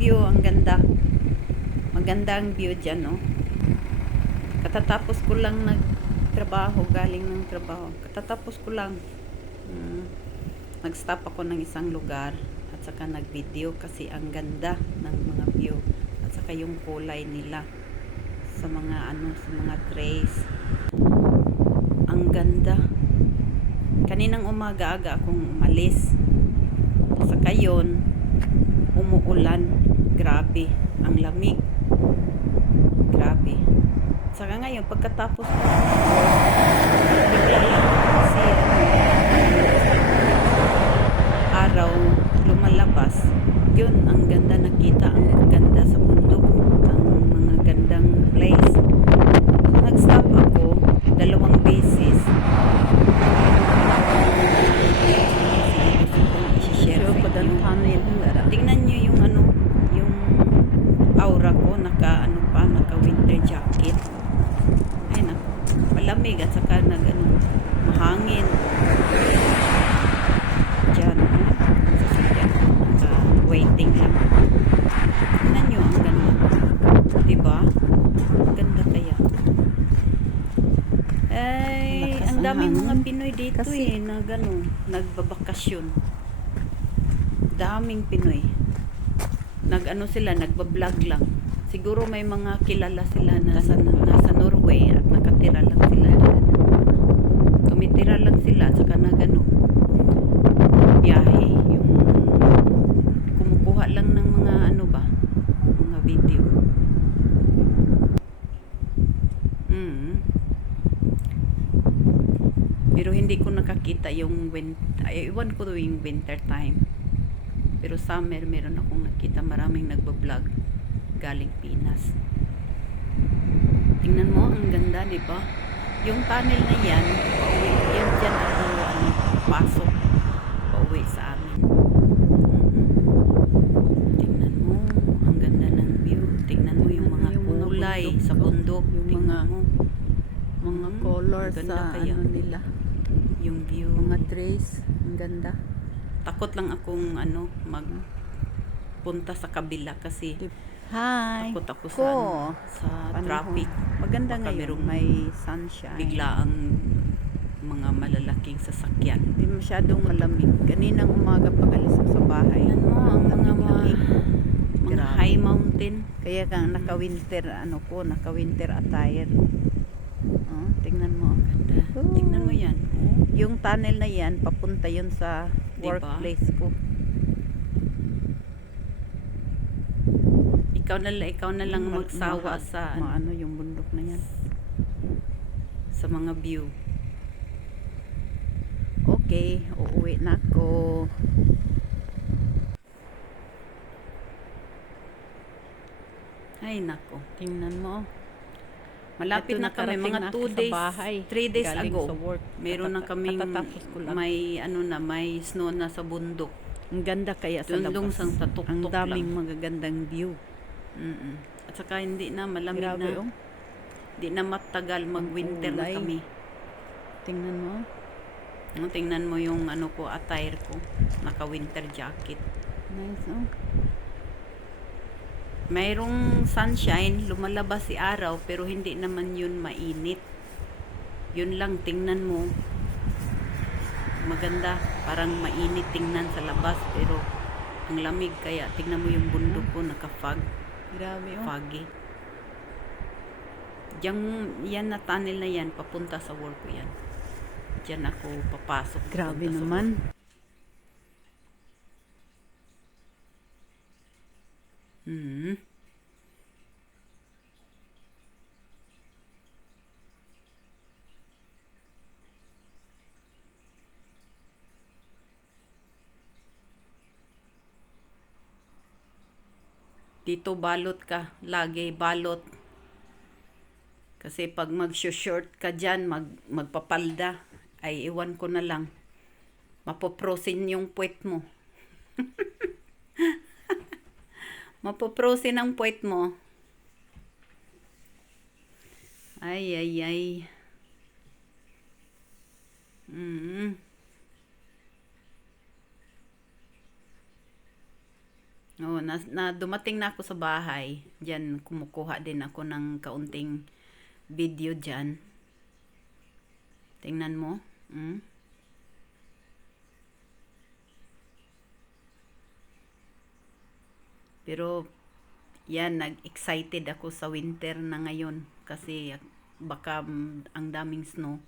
view, ang ganda. Maganda ang view dyan, no? Katatapos ko lang nagtrabaho, galing ng trabaho. Katatapos ko lang. Mm, nag-stop ako ng isang lugar at saka nag-video kasi ang ganda ng mga view at saka yung kulay nila sa mga ano, sa mga trays. Ang ganda. Kaninang umaga aga akong umalis. Sa kayon, umuulan. Grabe. Ang lamig. Grabe. Saka ngayon, pagkatapos bigla kasi araw lumalabas. Yun, ang ganda nakita. Ang ganda sa bundok. Ang mga gandang place. Nag-stop ako dalawang beses. i-share sa inyo. Tingnan nyo yung ano, yung aura ko, naka ano pa, naka winter jacket. Ay nako, malamig at saka nag ano, mahangin. Diyan, oh, sasakyan, naka waiting lang. Tingnan nyo, ang ganda. Diba? Ang ganda kaya. Ay, Lakas ang daming mga. Pinoy dito Kasi- eh, na gano, nagbabakasyon. Daming Pinoy. Nag-ano sila, nagbablog lang. Siguro may mga kilala sila na sa, nasa Norway at nakatira lang sila doon. Tumitira lang sila, saka nagano, biyahe. Yung kumukuha lang ng mga ano ba, mga video. Mm. Pero hindi ko nakakita yung winter, iwan ko yung winter time. Pero summer, meron akong nakita maraming nagbablog galing Pinas. Tingnan mo, ang ganda, di ba? Yung tunnel na yan, pauwi, yan dyan ako, ano, pasok, pauwi sa amin. Mhm. Tingnan mo, ang ganda ng view. Tingnan mo yung mga Yung mga kulay bundok, sa bundok. yung Tingnan mga- mo, Mga Mm, color sa kaya. ano nila. yung view. Mga trace. Ang ganda. takot lang akong ano mag punta sa kabila kasi Hi. takot ako sa Ko. ano, sa Panahon. traffic Maganda Baka ngayon. merong May sunshine. bigla ang mga malalaking sasakyan Hindi masyadong malamig. Kaninang umaga pag-alis ko sa bahay. Mo, ang mga mga Grabe. high mountain Kaya kang naka-winter, ano ko, naka-winter attire. Oh, tingnan mo. Ganda. Oh. tingnan mo yan Yung tunnel na yan, papunta yun sa Diba? workplace ko. Ikaw na lang ikaw na lang Ma- magsawa mahal- sa Maano yung bundok na yan. sa mga view Okay, uuwi na ako. ay nako Tingnan mo. malapit Ito, na kami mga na ako 2 sa days bahay. 3 days Galing ago sa work. meron na kaming may ano na may snow na sa bundok Ang ganda kaya sa Dundong labas. tatuktok Ang daming lang. magagandang view. Mm-mm. At saka hindi na malamig Grabe, na. oh. Hindi na matagal mag-winter na kami. Tingnan mo. No, tingnan mo yung ano ko, attire ko. Naka-winter jacket. Nice, oh. Mayroong sunshine, lumalabas si araw, pero hindi naman yun mainit. Yun lang, tingnan mo. Maganda, parang mainit tingnan sa labas, pero ang lamig kaya tingnan mo yung bundok ko, naka-fog. Grabe, oh. foggy. Diyan, yan na tunnel na yan, papunta sa work ko yan. Diyan ako papasok. Grabe naman. work. Dito balot ka, lagi balot. Kasi pag mag-short ka dyan, mag, magpapalda, ay iwan ko na lang. Mapoprosin yung puwet mo. Mapoprosin ang puwet mo. Ay, ay, ay. Oo, na, na dumating na ako sa bahay. Diyan, kumukuha din ako ng kaunting video dyan. Tingnan mo. Mm? Pero, yan, nag-excited ako sa winter na ngayon. Kasi, baka mm, ang daming snow.